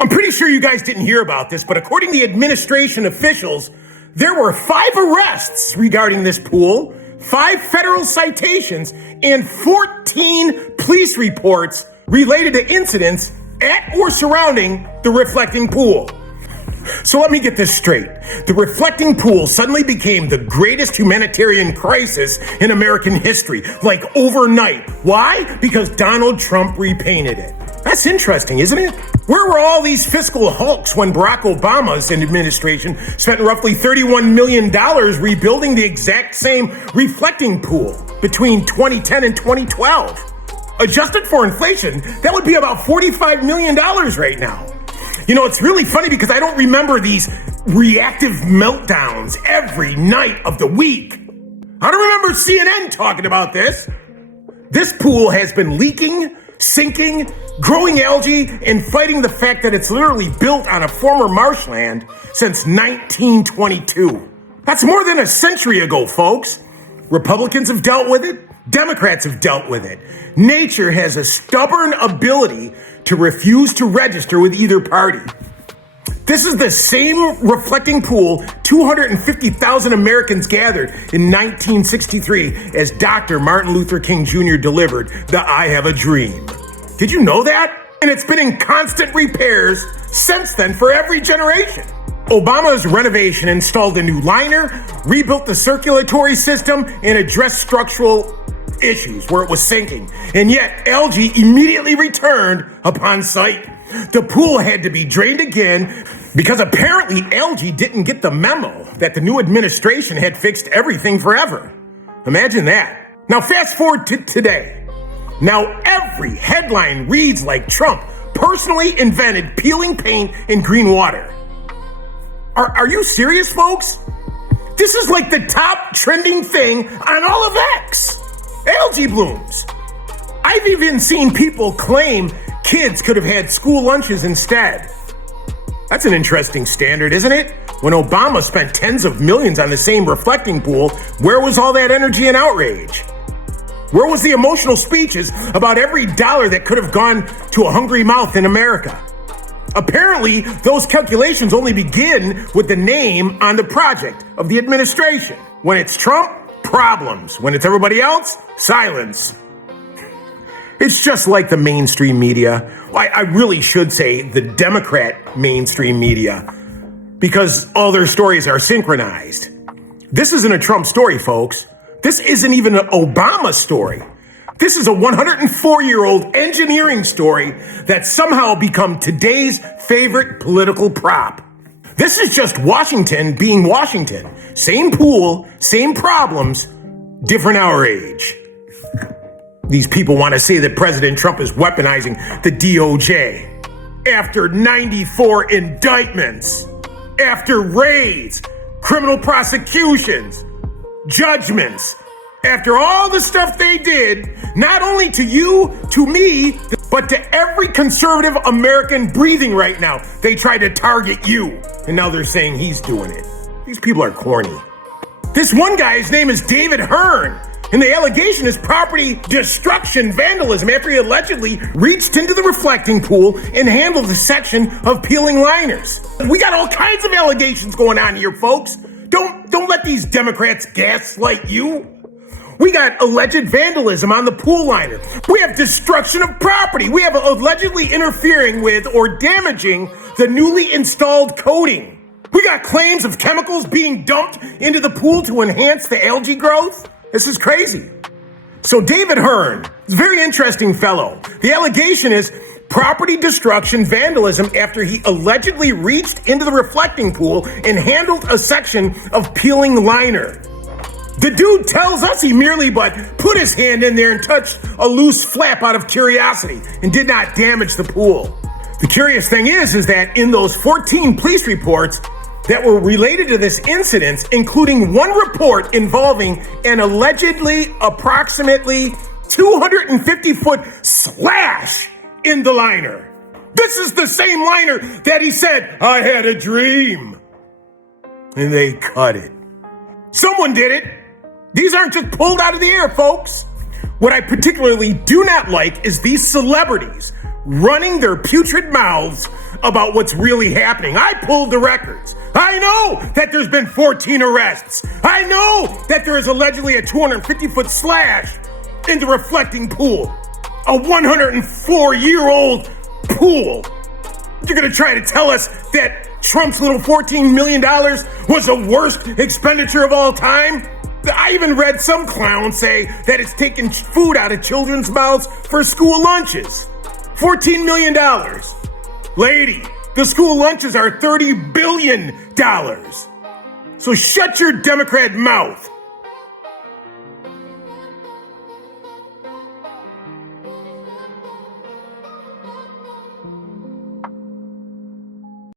I'm pretty sure you guys didn't hear about this, but according to the administration officials, there were 5 arrests regarding this pool, 5 federal citations, and 14 police reports related to incidents at or surrounding the reflecting pool. So let me get this straight. The reflecting pool suddenly became the greatest humanitarian crisis in American history, like overnight. Why? Because Donald Trump repainted it. That's interesting, isn't it? Where were all these fiscal hulks when Barack Obama's administration spent roughly $31 million rebuilding the exact same reflecting pool between 2010 and 2012? Adjusted for inflation, that would be about $45 million right now. You know, it's really funny because I don't remember these reactive meltdowns every night of the week. I don't remember CNN talking about this. This pool has been leaking, sinking, growing algae, and fighting the fact that it's literally built on a former marshland since 1922. That's more than a century ago, folks. Republicans have dealt with it. Democrats have dealt with it. Nature has a stubborn ability to refuse to register with either party. This is the same reflecting pool 250,000 Americans gathered in 1963 as Dr. Martin Luther King Jr. delivered the I Have a Dream. Did you know that? And it's been in constant repairs since then for every generation. Obama's renovation installed a new liner, rebuilt the circulatory system, and addressed structural issues where it was sinking. And yet, algae immediately returned upon sight. The pool had to be drained again because apparently algae didn't get the memo that the new administration had fixed everything forever. Imagine that. Now fast forward to today. Now every headline reads like Trump personally invented peeling paint in green water. Are you serious, folks? This is like the top trending thing on all of X. Algae blooms. I've even seen people claim kids could have had school lunches instead. That's an interesting standard, isn't it? When Obama spent tens of millions on the same reflecting pool, where was all that energy and outrage? Where was the emotional speeches about every dollar that could have gone to a hungry mouth in America? Apparently, those calculations only begin with the name on the project of the administration. When it's Trump, problems. When it's everybody else, silence. It's just like the mainstream media. I really should say the Democrat mainstream media, because all their stories are synchronized. This isn't a Trump story, folks. This isn't even an Obama story. This is a 104-year-old engineering story that's somehow become today's favorite political prop. This is just Washington being Washington. Same pool, same problems, different outrage. These people want to say that President Trump is weaponizing the DOJ. After 94 indictments, after raids, criminal prosecutions, judgments, after all the stuff they did, not only to you, to me, but to every conservative American breathing right now, they tried to target you. And now they're saying he's doing it. These people are corny. This one guy's name is David Hearn, and the allegation is property destruction vandalism after he allegedly reached into the reflecting pool and handled a section of peeling liners. We got all kinds of allegations going on here, folks. Don't let these Democrats gaslight you. We got alleged vandalism on the pool liner. We have destruction of property. We have allegedly interfering with or damaging the newly installed coating. We got claims of chemicals being dumped into the pool to enhance the algae growth. This is crazy. So David Hearn, very interesting fellow. The allegation is property destruction vandalism after he allegedly reached into the reflecting pool and handled a section of peeling liner. The dude tells us he merely but put his hand in there and touched a loose flap out of curiosity and did not damage the pool. The curious thing is that in those 14 police reports that were related to this incident, including one report involving an allegedly approximately 250-foot slash in the liner. This is the same liner that he said, I had a dream. And they cut it. Someone did it. These aren't just pulled out of the air, folks. What I particularly do not like is these celebrities running their putrid mouths about what's really happening. I pulled the records. I know that there's been 14 arrests. I know that there is allegedly a 250-foot slash in the reflecting pool. A 104-year-old pool. You're gonna try to tell us that Trump's little $14 million was the worst expenditure of all time? I even read some clown say that it's taking food out of children's mouths for school lunches. $14 million. Lady, the school lunches are $30 billion. So shut your Democrat mouth.